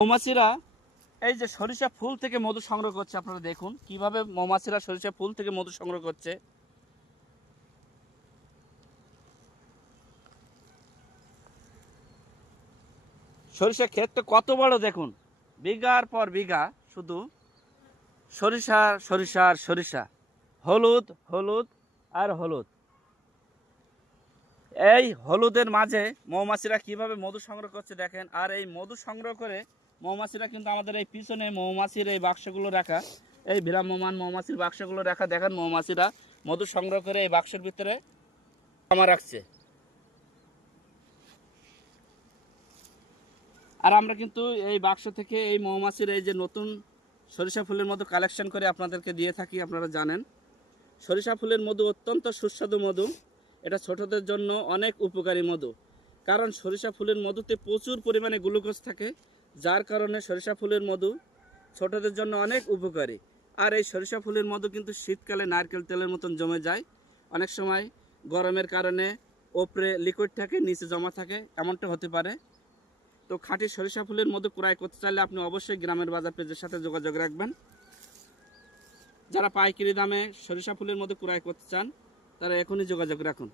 মৌমাছিরা এই যে সরিষা ফুল থেকে মধু সংগ্রহ করছে, আপনারা দেখুন কিভাবে মৌমাছিরা সরিষা ফুল থেকে মধু সংগ্রহ করছে। সরিষা ক্ষেতটা কত বড় দেখুন, বিঘার পর বিঘা শুধু সরিষা সরিষা আর সরিষা, হলুদ হলুদ আর হলুদ। এই হলুদের মাঝে মৌমাছিরা কিভাবে মধু সংগ্রহ করছে দেখেন। আর এই মধু সংগ্রহ করে মৌমাছিরা কিন্তু আমাদের এই পিছনে মৌমাছির এই বাক্সগুলো রাখা, এই ভ্রাম্যমান মৌমাছির বাক্সগুলো রাখা দেখেন, মৌমাছিরা মধু সংগ্রহ করে এই বাক্সের ভিতরে জমা রাখছে। আর আমরা কিন্তু এই বাক্স থেকে এই মৌমাছির এই যে নতুন সরিষা ফুলের মধু কালেকশন করে আপনাদেরকে দিয়ে থাকি। আপনারা জানেন সরিষা ফুলের মধু অত্যন্ত সুস্বাদু মধু, এটা ছোটদের জন্য অনেক উপকারী মধু। কারণ সরিষা ফুলের মধুতে প্রচুর পরিমাণে গ্লুকোজ থাকে, যার কারণে সরিষা ফুলের মধু ছোটদের জন্য অনেক উপকারী। আর এই সরিষা ফুলের মধু কিন্তু শীতকালে নারকেল তেলের মতন জমে যায়, অনেক সময় গরমের কারণে ওপরে লিকুইড থাকে নিচে জমা থাকে, এমনটা হতে পারে। তো খাঁটি সরিষা ফুলের মধু ক্রয় করতে চাইলে আপনি অবশ্যই গ্রামের বাজার পেজের সাথে যোগাযোগ রাখবেন। যারা পাইকারি দামে সরিষা ফুলের মধু ক্রয় করতে চান তারা এখনই যোগাযোগ রাখুন।